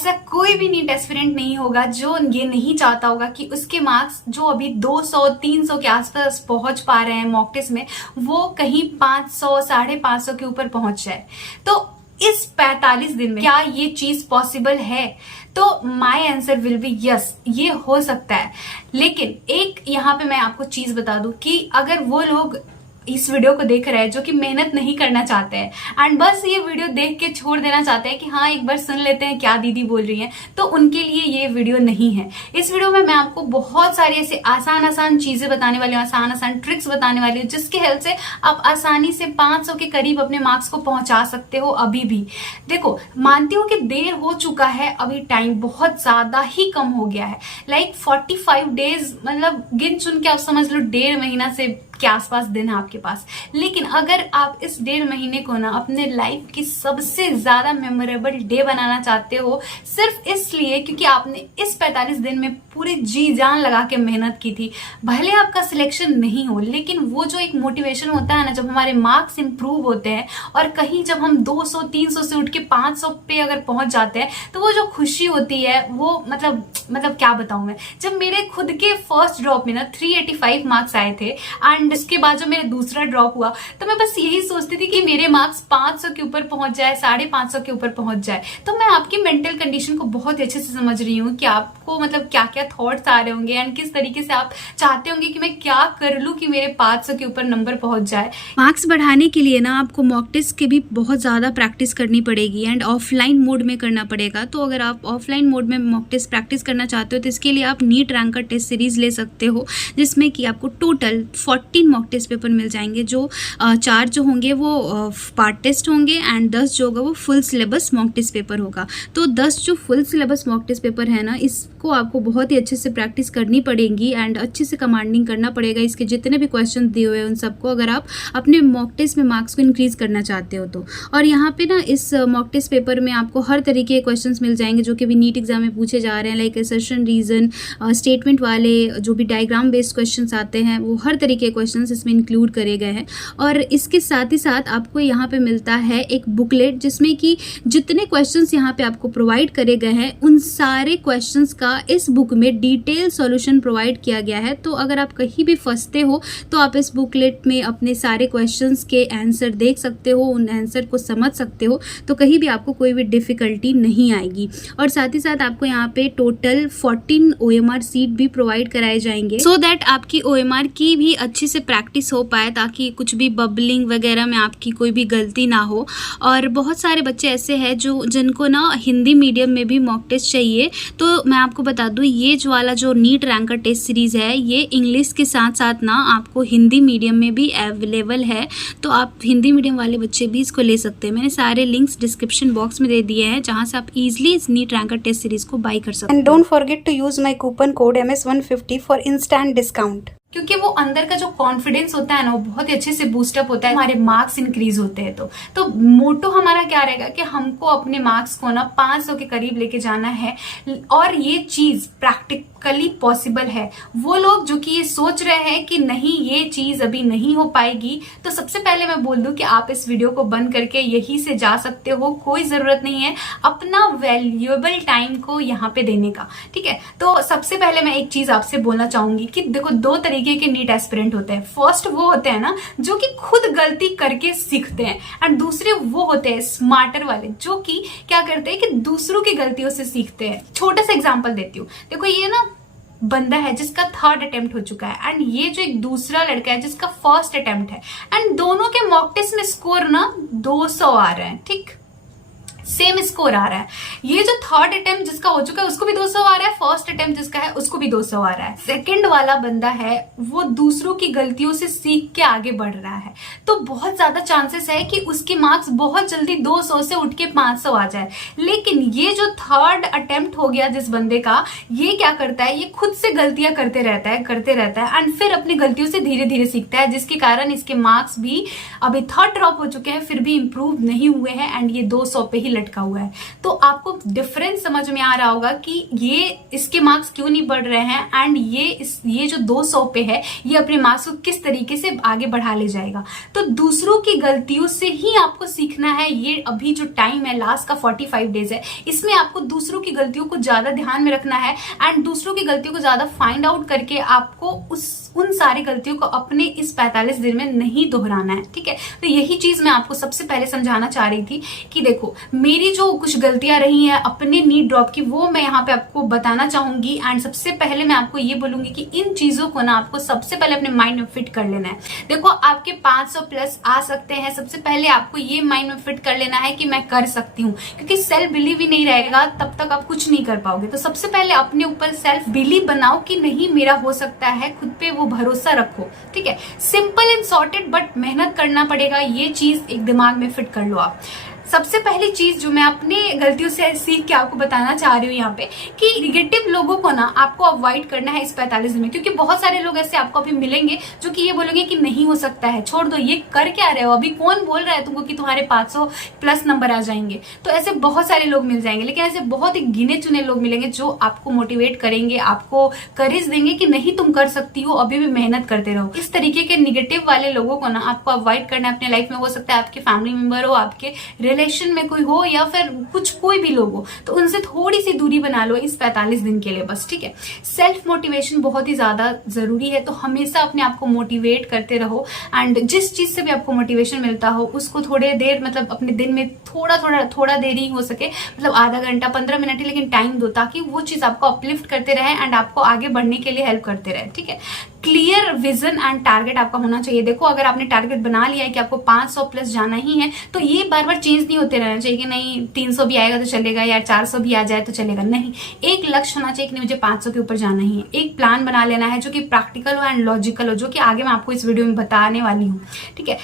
ऐसा कोई भी नीट एस्पिरेंट नहीं होगा जो ये नहीं चाहता होगा कि उसके मार्क्स जो अभी 200-300 के आसपास पहुंच पा रहे हैं मॉक टेस्ट में, वो कहीं 500, 550 के ऊपर पहुंच जाए। तो इस 45 दिन में क्या ये चीज पॉसिबल है? तो my answer will be yes, ये हो सकता है। लेकिन एक यहाँ पे मैं आपको चीज बता दूं कि अगर वो लोग इस वीडियो को देख रहे हैं जो कि मेहनत नहीं करना चाहते हैं एंड बस ये वीडियो देख के छोड़ देना चाहते हैं कि हाँ एक बार सुन लेते हैं क्या दीदी बोल रही हैं, तो उनके लिए ये वीडियो नहीं है। इस वीडियो में मैं आपको बहुत सारी ऐसे आसान चीजें बताने वाली हूँ, आसान ट्रिक्स बताने वाली हूँ, जिसके हेल्प से आप आसानी से 500 के करीब अपने मार्क्स को पहुंचा सकते हो। अभी भी देखो, मानती हूँ कि देर हो चुका है, अभी टाइम बहुत ज्यादा ही कम हो गया है। लाइक 45 डेज, मतलब गिन चुन के आप समझ लो 1.5 महीना से के आसपास दिन है आपके पास। लेकिन अगर आप इस 1.5 महीने को ना अपने लाइफ की सबसे ज्यादा मेमोरेबल डे बनाना चाहते हो, सिर्फ इसलिए क्योंकि आपने इस 45 दिन में पूरी जी जान लगा के मेहनत की थी, भले आपका सिलेक्शन नहीं हो, लेकिन वो जो एक मोटिवेशन होता है ना, जब हमारे मार्क्स इंप्रूव होते हैं और कहीं जब हम 200-300 से उठ के 500 पे अगर पहुंच जाते हैं, तो वो जो खुशी होती है वो मतलब क्या बताऊं मैं। जब मेरे खुद के फर्स्ट ड्रॉप में ना 385 मार्क्स आए थे एंड इसके बाद जो मेरा दूसरा ड्रॉप हुआ, तो मैं बस यही सोचती थी कि मेरे मार्क्स 500 के ऊपर पहुंच जाए, 550 के ऊपर पहुंच जाए। तो मैं आपकी मेंटल कंडीशन को बहुत ही अच्छे से समझ रही हूँ कि आपको मतलब क्या क्या थॉट्स आ रहे होंगे एंड किस तरीके से आप चाहते होंगे कि मैं क्या कर लूं कि मेरे 500 के ऊपर नंबर पहुंच जाए। मार्क्स बढ़ाने के लिए ना आपको मॉक टेस्ट की भी बहुत ज़्यादा प्रैक्टिस करनी पड़ेगी एंड ऑफलाइन मोड में करना पड़ेगा। तो अगर आप ऑफलाइन मोड में मॉक टेस्ट प्रैक्टिस करना चाहते हो तो इसके लिए आप नीट रैंकर टेस्ट सीरीज ले सकते हो, जिसमें कि आपको टोटल 14 मॉक टेस्ट पेपर मिल जाएंगे। जो 4 जो होंगे वो पार्ट टेस्ट होंगे एंड 10 जो होगा वो full syllabus mock test paper होगा। तो 10 जो full syllabus mock test paper है ना, इसको आपको बहुत ही अच्छे से प्रैक्टिस करनी पड़ेगी एंड अच्छे से कमांडिंग करना पड़ेगा। इसके जितने भी क्वेश्चन दिए हुए हैं उन सबको, अगर आप अपने मॉक टेस्ट में मार्क्स को इंक्रीज करना चाहते हो तो। और यहाँ पे ना इस मॉक टेस्ट पेपर में आपको हर तरीके के क्वेश्चंस मिल जाएंगे जो कि भी नीट एग्जाम में पूछे जा रहे हैं, लाइक असर्शन, रीजन, स्टेटमेंट वाले जो भी डायग्राम बेस्ड क्वेश्चंस आते हैं, वो हर तरीके के क्वेश्चंस इसमें इंक्लूड करे गए हैं। और इसके साथ ही साथ आपको यहाँ पे मिलता है एक बुकलेट, जिसमें कि जितने क्वेश्चंस यहाँ पे आपको प्रोवाइड करे गए हैं उन सारे क्वेश्चंस का इस बुक में डिटेल सॉल्यूशन प्रोवाइड किया गया है। तो अगर आप कहीं भी फंसते हो तो आप इस बुकलेट में अपने सारे क्वेश्चंस के आंसर देख सकते हो, उन आंसर को समझ सकते हो, तो कहीं भी आपको कोई भी डिफिकल्टी नहीं आएगी। और साथ ही साथ आपको यहाँ पे टोटल 14 OMR सीट भी प्रोवाइड कराए जाएंगे, सो दैट आपकी OMR की भी अच्छे से प्रैक्टिस हो पाए, ताकि कुछ भी बबलिंग वगैरह में आपकी कोई भी गलती ना हो। और बहुत सारे बच्चे ऐसे हैं जिनको ना हिंदी मीडियम में भी मॉक टेस्ट चाहिए, तो मैं आपको बता दूं ये जो वाला जो नीट रैंकर टेस्ट सीरीज़ है, ये इंग्लिश के साथ साथ ना आपको हिंदी मीडियम में भी अवेलेबल है। तो आप हिंदी मीडियम वाले बच्चे भी इसको ले सकते हैं। मैंने सारे लिंक्स डिस्क्रिप्शन बॉक्स में दे दिए हैं, जहाँ से आप इजीली इस नीट रैंकर टेस्ट सीरीज़ को बाई कर सकते हैं। And don't forget to use my coupon code MS150 for instant discount. क्योंकि वो अंदर का जो कॉन्फिडेंस होता है ना, वो बहुत ही अच्छे से बूस्टअप होता है, हमारे मार्क्स इंक्रीज होते हैं। तो मोटो हमारा क्या रहेगा कि हमको अपने मार्क्स को ना 500 के करीब लेके जाना है। और ये चीज प्रैक्टिकली पॉसिबल है। वो लोग जो कि ये सोच रहे हैं कि नहीं ये चीज अभी नहीं हो पाएगी, तो सबसे पहले मैं बोल दूं कि आप इस वीडियो को बंद करके यहीं से जा सकते हो। कोई जरूरत नहीं है अपना वैल्यूएबल टाइम को यहाँ पे देने का, ठीक है। तो सबसे पहले मैं एक चीज आपसे बोलना चाहूंगी कि देखो, 2 तरीके के नीट एस्पिरेंट होते हैं। फर्स्ट वो होते हैं ना जो कि खुद गलती करके सीखते हैं, एंड दूसरे वो होते हैं स्मार्टर वाले, जो कि क्या करते हैं कि दूसरों की गलतियों से सीखते हैं। छोटा सा एग्जांपल देती हूँ। देखो, ये ना बंदा है जिसका 3rd अटेम्प्ट हो चुका है, एंड ये जो एक दूसरा लड़का है जिसका 1st अटेम्प्ट है, एंड दोनों के मॉक टेस्ट में स्कोर ना 200 आ रहे हैं, ठीक, सेम स्कोर आ रहा है। ये जो 3rd अटेम्प्ट जिसका हो चुका है उसको भी 200 आ रहा है, 1st अटेम्प्ट जिसका है उसको भी 200 आ रहा है। सेकंड वाला बंदा है वो दूसरों की गलतियों से सीख के आगे बढ़ रहा है, तो बहुत ज्यादा चांसेस है कि उसके मार्क्स बहुत जल्दी 200 से उठ के 500 आ जाए। लेकिन ये जो 3rd अटेम्प्ट हो गया जिस बंदे का, ये क्या करता है, ये खुद से गलतियां करते रहता है एंड फिर अपनी गलतियों से धीरे धीरे सीखता है, जिसके कारण इसके मार्क्स भी अभी 3rd ड्रॉप हो चुके हैं, फिर भी इंप्रूव नहीं हुए हैं एंड ये 200 पे ही लटका हुआ है। तो आपको आपको डिफरेंस समझ में आ रहा होगा कि ये इसके मार्क्स क्यों नहीं बढ़ रहे हैं एंड ये जो 200 पे है ये अपने मार्क्स को किस तरीके से आगे बढ़ा ले जाएगा। तो दूसरों की गलतियों से ही आपको सीखना है। ये अभी जो टाइम है लास्ट का 45 डेज है, इसमें आपको दूसरों की गलतियों को ज्यादा ध्यान में रखना है एंड दूसरों की गलतियों को ज्यादा फाइंड आउट करके आपको उन सारी गलतियों को अपने इस 45 दिन में नहीं दोहराना है। ठीक है, तो यही चीज मैं आपको सबसे पहले समझाना चाह रही थी कि देखो मेरी जो कुछ गलतियां रही हैं अपने नीट ड्रॉप की वो मैं यहाँ पे आपको बताना चाहूंगी एंड सबसे पहले मैं आपको ये बोलूंगी कि इन चीजों को ना आपको सबसे पहले अपने माइंड में फिट कर लेना है। देखो आपके 500 प्लस आ सकते हैं, सबसे पहले आपको ये माइंड में फिट कर लेना है कि मैं कर सकती हूँ, क्योंकि सेल्फ बिलीव ही नहीं रहेगा तब तक आप कुछ नहीं कर पाओगे। तो सबसे पहले अपने ऊपर सेल्फ बिलीव बनाओ कि नहीं मेरा हो सकता है, खुद पे वो भरोसा रखो। ठीक है, सिंपल एंड सॉर्टेड बट मेहनत करना पड़ेगा, ये चीज एक दिमाग में फिट कर लो आप। सबसे पहली चीज जो मैं अपने गलतियों से सीख के आपको बताना चाह रही हूँ यहाँ पे कि निगेटिव लोगों को ना आपको अवॉइड करना है इस 45 दिन में, क्योंकि बहुत सारे लोग ऐसे आपको अभी मिलेंगे जो कि ये बोलेंगे कि नहीं हो सकता है, छोड़ दो, ये कर क्या रहे हो, अभी कौन बोल रहा है तुमको कि तुम्हारे 500 प्लस नंबर आ जाएंगे। तो ऐसे बहुत सारे लोग मिल जाएंगे, लेकिन ऐसे बहुत ही गिने चुने लोग मिलेंगे जो आपको मोटिवेट करेंगे, आपको करेज देंगे कि नहीं तुम कर सकती हो, अभी भी मेहनत करते रहो। इस तरीके के निगेटिव वाले लोगों को ना आपको अवॉइड करना है अपने लाइफ में। हो सकता है आपके फैमिली मेंबर हो, आपके रिलेशन में कोई हो या फिर कोई भी लोग हो, तो उनसे थोड़ी सी दूरी बना लो इस 45 दिन के लिए बस। ठीक है, सेल्फ मोटिवेशन बहुत ही ज्यादा जरूरी है, तो हमेशा अपने आप को मोटिवेट करते रहो एंड जिस चीज से भी आपको मोटिवेशन मिलता हो उसको थोड़े देर मतलब अपने दिन में थोड़ा देर ही हो सके, मतलब आधा घंटा 15 मिनट ही, लेकिन टाइम दो ताकि वो चीज आपको अपलिफ्ट करते रहे एंड आपको आगे बढ़ने के लिए हेल्प करते रहे। ठीक है, क्लियर विजन एंड टारगेट आपका होना चाहिए। देखो अगर आपने टारगेट बना लिया है कि आपको 500 प्लस जाना ही है, तो ये बार बार चेंज नहीं होते रहना चाहिए कि नहीं 300 भी आएगा तो चलेगा या 400 भी आ जाए तो चलेगा। नहीं, एक लक्ष्य होना चाहिए कि नहीं मुझे 500 के ऊपर जाना ही है। एक प्लान बना लेना है जो कि प्रैक्टिकल हो एंड लॉजिकल हो, जो कि आगे मैं आपको इस वीडियो में बताने वाली हूँ। ठीक है,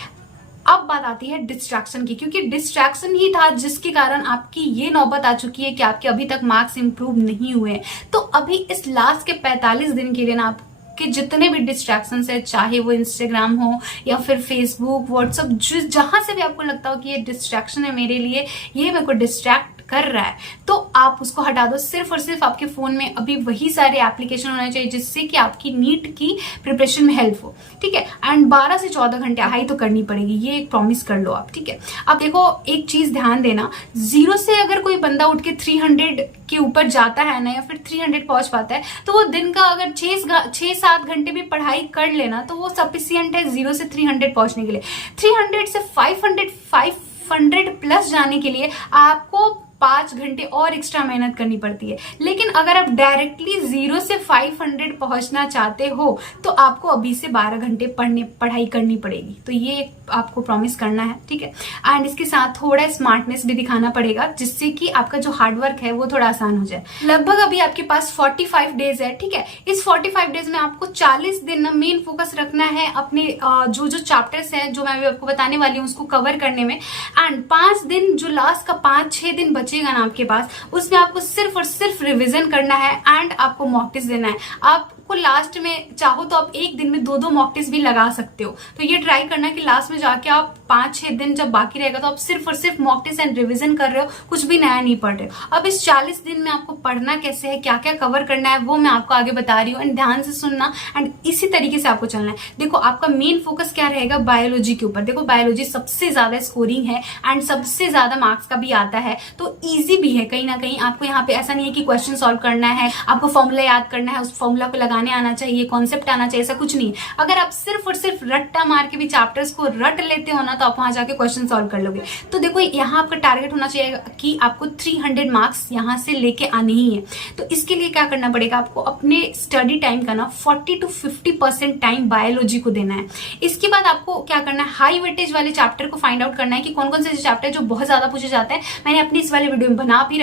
अब बात आती है डिस्ट्रैक्शन की, क्योंकि डिस्ट्रैक्शन ही था जिसके कारण आपकी ये नौबत आ चुकी है कि आपके अभी तक मार्क्स इंप्रूव नहीं हुए। तो अभी इस लास्ट के 45 दिन के लिए ना आप कि जितने भी डिस्ट्रैक्शन है, चाहे वो इंस्टाग्राम हो या फिर फेसबुक, व्हाट्सएप, जहां से भी आपको लगता हो कि ये डिस्ट्रैक्शन है मेरे लिए, ये मेरे को डिस्ट्रैक्ट कर रहा है, तो आप उसको हटा दो। सिर्फ और सिर्फ आपके फोन में अभी वही सारे एप्लीकेशन होने चाहिए जिससे कि आपकी नीट की प्रिपरेशन में हेल्प हो। ठीक है, एंड 12 से 14 घंटे हाई तो करनी पड़ेगी, ये एक प्रॉमिस कर लो आप। ठीक है, अब देखो एक चीज ध्यान देना, 0 से अगर कोई बंदा उठ के 300 के ऊपर जाता है ना या फिर 300 पहुंच पाता है, तो वो दिन का अगर 6-7 घंटे भी पढ़ाई कर लेना तो वो सफिशियंट है 0 से 300 पहुंचने के लिए। 300 से 500 प्लस जाने के लिए आपको 5 घंटे और एक्स्ट्रा मेहनत करनी पड़ती है। लेकिन अगर आप डायरेक्टली 0 से 500 पहुंचना चाहते हो तो आपको अभी से 12 घंटे पढ़ाई करनी पड़ेगी। तो ये आपको प्रॉमिस करना है। ठीक है, एंड इसके साथ थोड़ा स्मार्टनेस भी दिखाना पड़ेगा जिससे कि आपका जो हार्डवर्क है वो थोड़ा आसान हो जाए। लगभग अभी आपके पास 45 डेज है। ठीक है, इस 45 डेज में आपको 40 दिन मेन फोकस रखना है अपने जो चैप्टर्स है जो मैं अभी आपको बताने वाली हूँ उसको कवर करने में। एंड 5 दिन जो लास्ट का 5-6 दिन बचेगा ना आपके पास, उसमें आपको सिर्फ और सिर्फ रिवीजन करना है एंड आपको मॉक टेस्ट देना है। आपको लास्ट में चाहो तो आप एक दिन में 2-2 मॉक टेस्ट भी लगा सकते हो। तो ये ट्राई करना कि लास्ट में जाके आप 5-6 दिन जब बाकी रहेगा तो आप सिर्फ और सिर्फ मॉक टेस्ट एंड रिवीजन कर रहे हो, कुछ भी नया नहीं पढ़ रहे हो। अब इस 40 दिन में आपको पढ़ना कैसे है, क्या क्या कवर करना है, वो मैं आपको आगे बता रही हूँ एंड ध्यान से सुनना एंड इसी तरीके से आपको चलना है। देखो आपका मेन फोकस क्या रहेगा, बायोलॉजी के ऊपर। देखो बायोलॉजी सबसे ज्यादा स्कोरिंग है एंड सबसे ज्यादा मार्क्स का भी आता है, तो ईजी भी है कहीं ना कहीं। आपको यहाँ पे ऐसा नहीं है कि क्वेश्चन सॉल्व करना है, आपको फॉर्मूला याद करना है, उस फॉर्मूला को लगाने आना चाहिए, कॉन्सेप्ट आना चाहिए, ऐसा कुछ नहीं। अगर आप सिर्फ और सिर्फ रट्टा मार के भी चैप्टर्स को रट लेते हो ना तो आप वहां जाके क्वेश्चन सॉल्व कर लोगे। तो देखो यहाँ आपका टारगेट होना चाहिए कि आपको 300 मार्क्स यहाँ से लेके आने ही है। तो इसके लिए क्या करना पड़ेगा, आपको अपने स्टडी टाइम का ना 40 to 50% टाइम बायोलॉजी को देना है। इसके बाद आपको क्या करना है, हाई वेटेज वाले चैप्टर को फाइंड आउट करना है कि कौन कौन से चैप्टर जो बहुत ज्यादा पूछे जाते हैं। मैंने अपनी इस वाले वीडियो में बता भी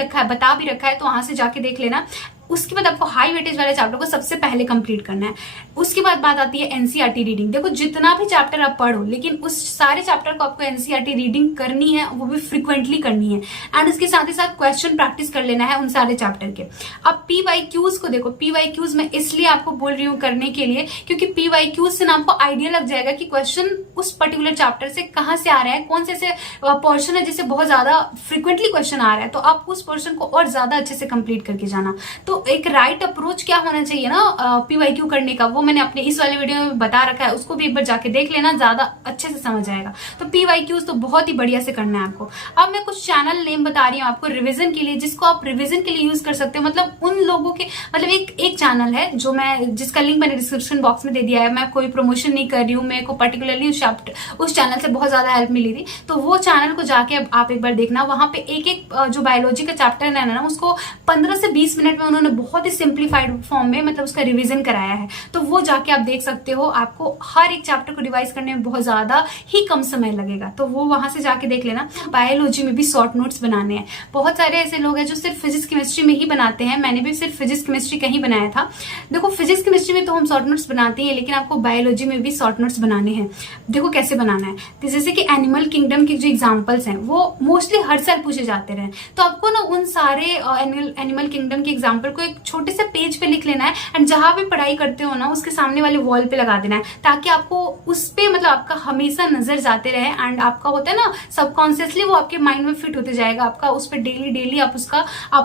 रखा है, तो वहां से जाके देख लेना। उसके बाद आपको हाई वेटेज वाले चैप्टर को सबसे पहले कंप्लीट करना है। उसके बाद बात आती है एनसीईआरटी रीडिंग। देखो जितना भी चैप्टर आप पढ़ो, लेकिन उस सारे चैप्टर को आपको एनसीईआरटी रीडिंग करनी है, वो भी फ्रिक्वेंटली करनी है, एंड उसके साथ ही साथ क्वेश्चन प्रैक्टिस कर लेना है उन सारे चैप्टर के। अब पीवाईक्यूज को देखो, पीवाईक्यूज में इसलिए आपको बोल रही हूँ करने के लिए क्योंकि पीवाईक्यूज से ना आपको आइडिया लग जाएगा कि क्वेश्चन उस पर्टिकुलर चैप्टर से कहां से आ रहा है, कौन से ऐसे पोर्शन है जिससे बहुत ज्यादा फ्रिक्वेंटली क्वेश्चन आ रहा है, तो आप उस पोर्शन को और ज्यादा अच्छे से कंप्लीट करके जाना। तो एक राइट अप्रोच क्या होना चाहिए ना पीवाईक्यू करने का, वो मैंने अपने इस वाले वीडियो में बता रखा है, उसको भी एक बार जाके देख लेना, ज्यादा अच्छे से समझ आएगा। तो पीवाईक्यूज तो बहुत ही बढ़िया से करना है आपको। अब मैं कुछ चैनल नेम बता रही हूँ आपको रिविजन के लिए, जिसको आप रिविजन के लिए यूज कर सकते हो। मतलब उन लोगों के, मतलब एक चैनल है जो मैं, जिसका लिंक मैंने डिस्क्रिप्शन बॉक्स में दे दिया है। मैं कोई प्रमोशन नहीं कर रही हूँ, मेरे को पर्टिकुलरली उस चैनल से बहुत ज्यादा हेल्प मिली थी, तो वो चैनल को जाके आप एक बार देखना। वहां पे एक जो बायोलॉजी का चैप्टर है ना, उसको 15 से 20 मिनट में उन्होंने बहुत ही सिंप्लीफाइड फॉर्म में मतलब उसका रिवीजन कराया है। तो वो जाके आप देख सकते हो, आपको हर एक चैप्टर को रिवाइज करने में बहुत ज्यादा ही कम समय लगेगा, तो वो वहां से जाके देख लेना। बायोलॉजी में भी शॉर्ट नोट्स बनाने हैं। बहुत सारे ऐसे लोग हैं जो सिर्फ फिजिक्स केमिस्ट्री में ही बनाते हैं, मैंने भी सिर्फ फिजिक्स केमिस्ट्री का ही बनाया था। देखो फिजिक्स केमिस्ट्री में तो हम शॉर्ट नोट्स बनाते हैं, लेकिन आपको बायोलॉजी में भी शॉर्ट नोट्स बनाने हैं। देखो कैसे बनाना है, तो जैसे कि एनिमल किंगडम के जो एग्जांपल्स हैं वो मोस्टली हर साल पूछे जाते रहे, तो आपको ना उन सारे एनिमल किंगडम के एग्जांपल को एक छोटे से पेज पे लिख लेना है, एंड जहां भी पढ़ाई करते हो ना उसके सामने वाले वॉल पे लगा देना है, ताकि आपको उस पे मतलब आपका हमेशा नजर जाते रहे, एंड आपका होता है ना सबकॉन्शियसली वो आपके माइंड में फिट होते जाएगा आपका, उस पर डेली आप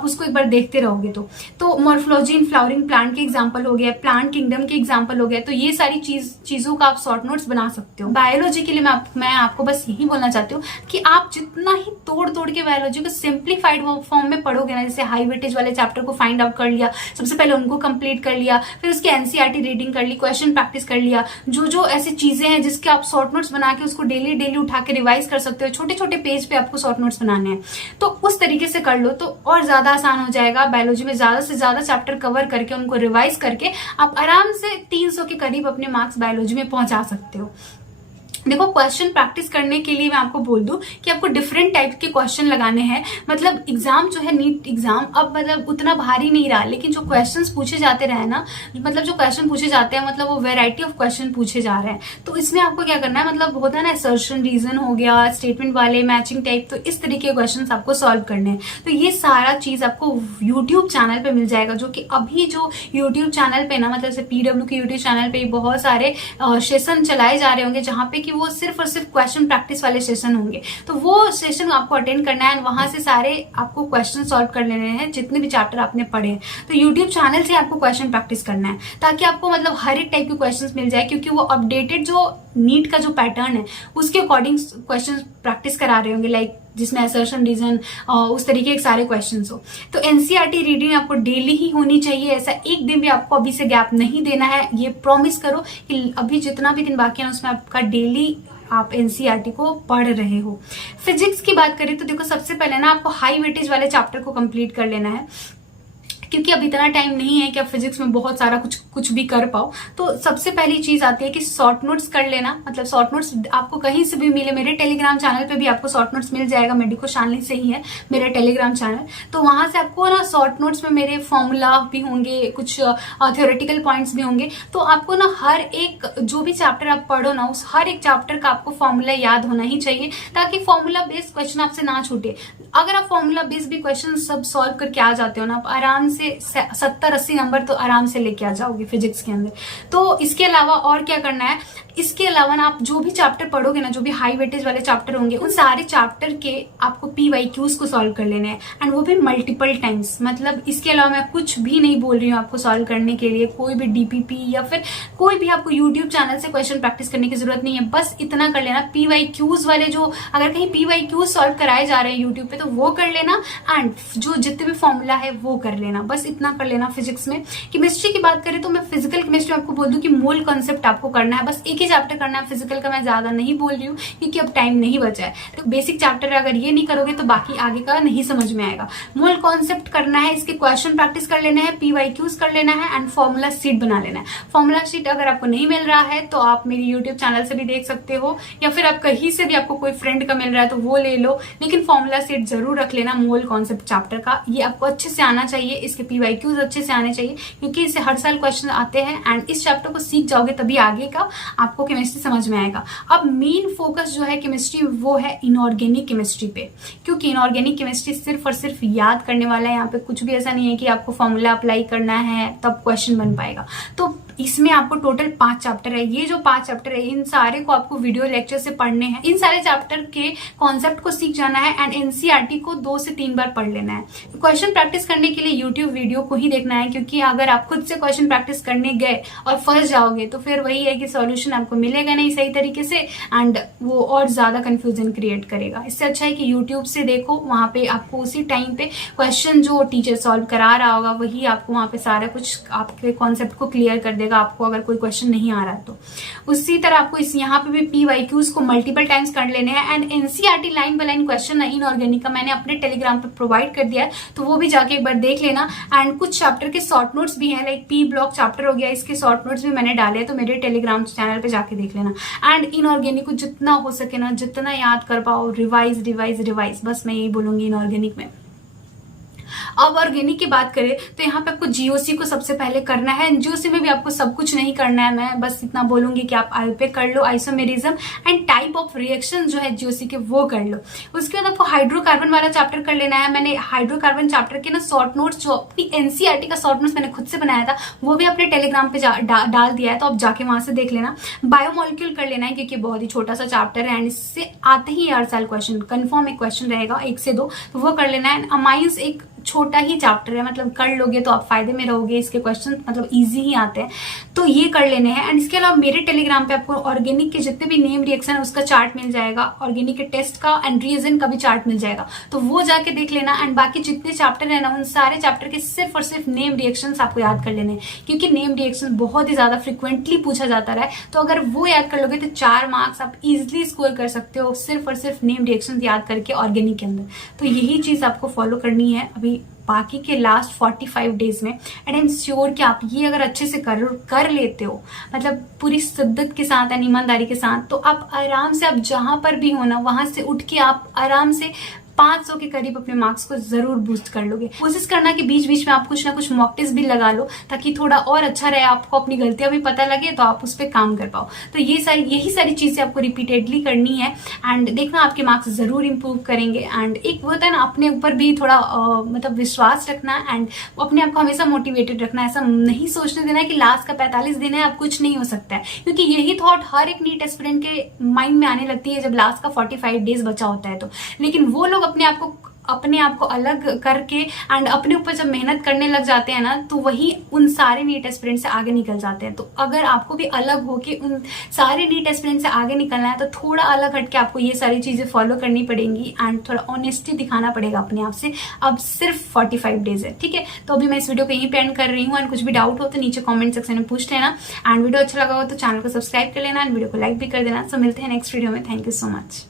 उसको एक बार देखते रहोगे। तो मॉर्फोलॉजी इन फ्लावरिंग प्लांट के एग्जांपल हो गया, प्लांट किंगडम के एग्जांपल हो गया, तो ये सारी चीजों का आप शॉर्ट नोट्स बना सकते हो। बायोलॉजी के लिए मैं आपको बस यही बोलना चाहती हूँ कि आप जितना ही तोड़ के बायोलॉजी को सिंप्लीफाइड फॉर्म में पढ़ोगे ना, जैसे हाई वेटेज वाले चैप्टर को फाइंड आउट कर लिया, सबसे पहले उनको कंप्लीट कर लिया, फिर उसकी एनसीईआरटी रीडिंग कर ली, क्वेश्चन प्रैक्टिस कर लिया, जो ऐसी चीजें हैं जिसके आप शॉर्ट नोट्स बना के उसको डेली उठा के रिवाइज कर सकते हो, छोटे छोटे पेज पे आपको शॉर्ट नोट्स बनाने हैं, तो उस तरीके से कर लो तो और ज्यादा आसान हो जाएगा। बायोलॉजी में ज्यादा से ज्यादा चैप्टर कवर करके उनको रिवाइज करके आप आराम से 300 के करीब अपने मार्क्स बायोलॉजी में पहुंचा सकते हो। देखो क्वेश्चन प्रैक्टिस करने के लिए मैं आपको बोल दूं कि आपको डिफरेंट टाइप के क्वेश्चन लगाने हैं। मतलब एग्जाम जो है नीट एग्जाम अब मतलब उतना भारी नहीं रहा, लेकिन जो क्वेश्चंस पूछे जाते रहे ना, मतलब जो क्वेश्चन पूछे जाते हैं मतलब वो वैरायटी ऑफ क्वेश्चन पूछे जा रहे हैं, तो इसमें आपको क्या करना है, मतलब होता है ना असर्शन रीजन हो गया, स्टेटमेंट वाले, मैचिंग टाइप, तो इस तरीके के क्वेश्चन आपको सॉल्व करने हैं। तो ये सारा चीज आपको यूट्यूब चैनल पे मिल जाएगा, जो कि अभी जो यूट्यूब चैनल पे ना, मतलब जैसे PW के यूट्यूब चैनल पे बहुत सारे सेशन चलाए जा रहे होंगे, जहाँ पे कि वो सिर्फ और सिर्फ क्वेश्चन प्रैक्टिस वाले सेशन होंगे, तो वो सेशन आपको अटेंड करना है, वहां से सारे आपको क्वेश्चन सॉल्व कर लेने हैं जितने भी चैप्टर आपने पढ़े हैं। तो यूट्यूब चैनल से आपको क्वेश्चन प्रैक्टिस करना है, ताकि आपको मतलब हर एक टाइप के क्वेश्चंस मिल जाए, क्योंकि वो अपडेटेड जो नीट का जो पैटर्न है उसके अकॉर्डिंग क्वेश्चन प्रैक्टिस करा रहे होंगे, लाइक जिसमें असर्शन रीजन उस तरीके के सारे क्वेश्चंस हो। तो एनसीईआरटी रीडिंग आपको डेली ही होनी चाहिए, ऐसा एक दिन भी आपको अभी से गैप नहीं देना है। ये प्रॉमिस करो कि अभी जितना भी दिन बाकी है उसमें आपका डेली आप एनसीईआरटी को पढ़ रहे हो। फिजिक्स की बात करें तो देखो सबसे पहले ना आपको हाई वेटेज वाले चैप्टर को कंप्लीट कर लेना है, क्योंकि अब इतना टाइम नहीं है कि आप फिजिक्स में बहुत सारा कुछ भी कर पाओ। तो सबसे पहली चीज आती है कि शॉर्ट नोट्स कर लेना। मतलब शॉर्ट नोट्स आपको कहीं से भी मिले, मेरे टेलीग्राम चैनल पे भी आपको शॉर्ट नोट्स मिल जाएगा, मेडिको शालिनी से ही है मेरा टेलीग्राम चैनल, तो वहां से आपको ना शॉर्ट नोट्स में मेरे फॉर्मूला भी होंगे, कुछ थ्योरेटिकल पॉइंट्स भी होंगे, तो आपको ना हर एक जो भी चैप्टर आप पढ़ो ना, उस हर एक चैप्टर का आपको फॉर्मूला याद होना ही चाहिए, ताकि फॉर्मूला बेस्ड क्वेश्चन आपसे ना छूटे। अगर आप फॉर्मूला बेस्ड भी क्वेश्चन सब सॉल्व करके आ जाते हो ना, आप आराम से 70-80 नंबर तो आराम से लेके आ जाओगे फिजिक्स के अंदर। तो इसके अलावा और क्या करना है, इसके अलावा ना आप जो भी चैप्टर पढ़ोगे ना, जो भी हाई वेटेज वाले चैप्टर होंगे, उन सारे चैप्टर के आपको पीवाईक्यूज को सॉल्व कर लेने हैं, एंड वो भी मल्टीपल टाइम्स। मतलब इसके अलावा मैं कुछ भी नहीं बोल रही हूँ आपको सॉल्व करने के लिए, कोई भी डीपीपी या फिर कोई भी आपको यूट्यूब चैनल से क्वेश्चन प्रैक्टिस करने की जरूरत नहीं है। बस इतना कर लेना, पीवाईक्यूज वाले जो अगर कहीं पीवाईक्यूज सॉल्व कराए जा रहे हैं यूट्यूब पे तो वो कर लेना, एंड जो जितने भी फॉर्मूला है वो कर लेना, बस इतना कर लेना फिजिक्स में। केमिस्ट्री की बात करें तो मैं फिजिकल केमिस्ट्री आपको बोल दूं कि मोल कॉन्सेप्ट आपको करना है, बस एक ही चैप्टर करना है फिजिकल का, मैं ज्यादा नहीं बोल रही हूँ क्योंकि अब टाइम नहीं बचा है। तो बेसिक चैप्टर अगर ये नहीं करोगे तो बाकी आगे का नहीं समझ में आएगा। मोल कॉन्सेप्ट करना है, इसके क्वेश्चन प्रैक्टिस कर लेना है, पीवाईक्यूज कर लेना है, एंड फॉर्मूला शीट बना लेना है। फॉर्मूला शीट अगर आपको नहीं मिल रहा है तो आप मेरी यूट्यूब चैनल से भी देख सकते हो, या फिर आप कहीं से भी आपको कोई फ्रेंड का मिल रहा है तो वो ले लो, लेकिन फॉर्मूला शीट जरूर रख लेना मोल कॉन्सेप्ट चैप्टर का, ये आपको अच्छे से आना चाहिए, इसके PYQs अच्छे से आने चाहिए क्योंकि इससे हर साल क्वेश्चन आते हैं एंड इस चैप्टर को सीख जाओगे तभी आगे का आपको केमिस्ट्री समझ में आएगा। अब मेन फोकस जो है केमिस्ट्री वो है इनऑर्गेनिक केमिस्ट्री पे, क्योंकि इनऑर्गेनिक केमिस्ट्री सिर्फ और सिर्फ याद करने वाला है, यहाँ पे कुछ भी ऐसा नहीं है कि आपको फॉर्मूला अप्लाई करना है तब क्वेश्चन बन पाएगा। तो इसमें आपको टोटल 5 चैप्टर है, ये जो 5 चैप्टर है इन सारे को आपको वीडियो लेक्चर से पढ़ने हैं, इन सारे चैप्टर के कॉन्सेप्ट को सीख जाना है एंड एनसीईआरटी को 2 से 3 बार पढ़ लेना है। क्वेश्चन प्रैक्टिस करने के लिए यूट्यूब वीडियो को ही देखना है, क्योंकि अगर आप खुद से क्वेश्चन प्रैक्टिस करने गए और फंस जाओगे तो फिर वही है कि सॉल्यूशन आपको मिलेगा नहीं सही तरीके से एंड वो और ज्यादा कंफ्यूजन क्रिएट करेगा। इससे अच्छा है कि यूट्यूब से देखो, वहां पे आपको उसी टाइम पे क्वेश्चन जो टीचर सॉल्व करा रहा होगा वही आपको वहां पे सारा कुछ आपके कॉन्सेप्ट को क्लियर कर देगा, आपको अगर कोई क्वेश्चन नहीं आ रहा तो। उसी तरह आपको इस यहाँ पे भी PYQs को मल्टीपल टाइम्स कर लेने हैं and NCERT line by line question inorganic का मैंने अपने टेलीग्राम पे प्रोवाइड कर दिया है, तो वो भी जाके एक बार देख लेना। एंड कुछ चैप्टर के शॉर्ट नोट्स भी हैं, लाइक P ब्लॉक चैप्टर हो गया, इसके शॉर्ट नोट्स भी मैंने डाले हैं, तो मेरे टेलीग्राम चैनल पे जाके देख लेना। एंड इनऑर्गेनिक को जितना हो सके ना, जितना याद कर पाओ, रिवाइज रिवाइज रिवाइज, बस मैं यही बोलूंगी इनऑर्गेनिक में। अब ऑर्गेनिक की बात करें तो यहाँ पे आपको जीओसी को सबसे पहले करना है। जीओसी में भी आपको सब कुछ नहीं करना है, मैं बस इतना बोलूंगी कि आप आईयूपीए कर लो, isomerism and type of reaction जो है जीओसी के वो कर लो। उसके बाद आपको हाइड्रोकार्बन वाला चैप्टर कर लेना है। मैंने हाइड्रोकार्बन चैप्टर के ना शॉर्ट नोट्स, जो अपनी एनसीईआरटी का शॉर्ट नोट्स मैंने खुद से बनाया था, वो भी अपने टेलीग्राम पे डाल दिया है, तो आप जाके वहां से देख लेना। बायोमोलिक्यूल कर लेना है क्योंकि बहुत ही छोटा सा चैप्टर है एंड इससे आते ही हर साल क्वेश्चन, कन्फर्म एक क्वेश्चन रहेगा 1 से 2, तो वो कर लेना है। अमाइंस एक छोटा ही चैप्टर है, मतलब कर लोगे तो आप फायदे में रहोगे, इसके क्वेश्चन मतलब इजी ही आते हैं, तो ये कर लेने हैं। एंड इसके अलावा मेरे टेलीग्राम पे आपको ऑर्गेनिक के जितने भी नेम रिएक्शन है उसका चार्ट मिल जाएगा, ऑर्गेनिक के टेस्ट का एंड रिएजन का भी चार्ट मिल जाएगा, तो वो जाके देख लेना। एंड बाकी जितने चैप्टर है ना, उन सारे चैप्टर के सिर्फ और सिर्फ नेम रिएक्शन आपको याद कर लेने हैं, क्योंकि नेम रिएक्शन बहुत ही ज्यादा फ्रिक्वेंटली पूछा जाता रहा है, तो अगर वो याद कर लोगे तो 4 मार्क्स आप इजिली स्कोर कर सकते हो सिर्फ और सिर्फ नेम रिएक्शन याद करके ऑर्गेनिक के अंदर। तो यही चीज आपको फॉलो करनी है अभी बाकी के लास्ट 45 डेज में। एंड इंश्योर कि आप ये अगर अच्छे से कर लेते हो, मतलब पूरी शिद्दत के साथ एंड ईमानदारी के साथ, तो आप आराम से, आप जहां पर भी हो ना, वहां से उठ के आप आराम से 500 के करीब अपने मार्क्स को जरूर बूस्ट कर लोगे। कोशिश करना कि बीच बीच में आप कुछ ना कुछ मॉक टेस्ट भी लगा लो, ताकि थोड़ा और अच्छा रहे, आपको अपनी गलतियां भी पता लगे तो आप उस पर काम कर पाओ। तो यही सारी चीजें आपको रिपीटेडली करनी है एंड देखना आपके मार्क्स जरूर इंप्रूव करेंगे। एंड एक वो होता है ना, अपने ऊपर भी थोड़ा मतलब विश्वास रखना एंड अपने आप को हमेशा मोटिवेटेड रखना। ऐसा नहीं सोचने देना है कि लास्ट का 45 दिन है, अब कुछ नहीं हो सकता है, क्योंकि यही थॉट हर एक नीट एस्पिरेंट के माइंड में आने लगती है जब लास्ट का 45 डेज बचा होता है तो। लेकिन वो लोग अपने आप को अलग करके एंड अपने ऊपर जब मेहनत करने लग जाते हैं ना, तो वही उन सारे नीट एस्पिरेंट से आगे निकल जाते हैं। तो अगर आपको भी अलग होके उन सारे नीट एस्पिरेंट से आगे निकलना है, तो थोड़ा अलग हटके आपको ये सारी चीजें फॉलो करनी पड़ेंगी एंड थोड़ा ऑनेस्टी दिखाना पड़ेगा अपने आप से। अब सिर्फ 45 डेज है, ठीक है। तो अभी मैं इस वीडियो को यहीं पे एंड कर रही हूँ एंड कुछ भी डाउट हो तो नीचे कॉमेंट सेक्शन में पूछ लेना एंड वीडियो अच्छा लगा हो तो चैनल को सब्सक्राइब कर लेना एंड वीडियो को लाइक भी कर देना। सो मिलते हैं नेक्स्ट वीडियो में। Thank you so much.